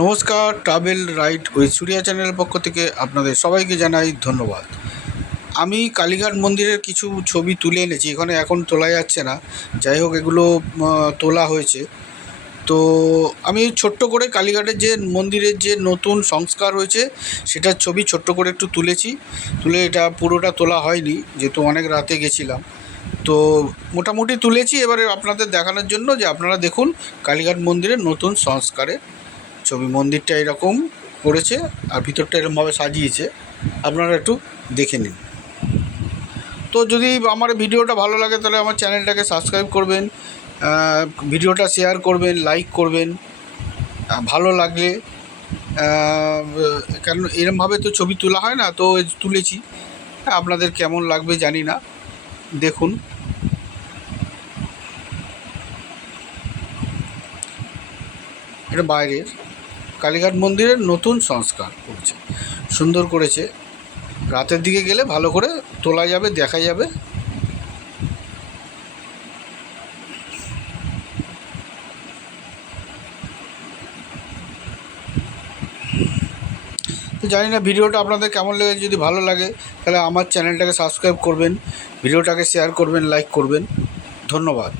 নমস্কার, travel ride with সূর্যা চ্যানেলের পক্ষ থেকে আপনাদের সবাইকে জানাই ধন্যবাদ। আমি কালীঘাট মন্দিরের কিছু ছবি তুলে এনেছি, এখানে এখন তোলা যাচ্ছে না, যাই হোক এগুলো তোলা হয়েছে। তো আমি ছোট্ট করে কালীঘাটের যে মন্দিরের যে নতুন সংস্কার হয়েছে সেটার ছবি ছোট্ট করে একটু তুলেছি, তুলে এটা পুরোটা তোলা হয়নি যেহেতু অনেক রাতে গেছিলাম। তো মোটামুটি তুলেছি, এবারে আপনাদের দেখানোর জন্য যে আপনারা দেখুন কালীঘাট মন্দিরের নতুন সংস্কারের ছবি। মন্দিরটা এরকম করেছে আর ভিতরটা এরকমভাবে সাজিয়েছে, আপনারা একটু দেখে নিন। তো যদি আমার ভিডিওটা ভালো লাগে তাহলে আমার চ্যানেলটাকে সাবস্ক্রাইব করবেন, ভিডিওটা শেয়ার করবেন, লাইক করবেন ভালো লাগলে, কারণ এরমভাবে তো ছবি তোলা হয় না, তো তুলেছি। আপনাদের কেমন লাগবে জানি না, দেখুন। এটা বাইরের কালীঘাট মন্দিরের নতুন সংস্কার করছে, সুন্দর করেছে। রাতের দিকে গেলে ভালো করে তোলা যাবে, দেখা যাবে। তো জানি না ভিডিওটা আপনাদের কেমন লেগেছে, যদি ভালো লাগে তাহলে আমার চ্যানেলটাকে সাবস্ক্রাইব করবেন, ভিডিওটাকে শেয়ার করবেন, লাইক করবেন। ধন্যবাদ।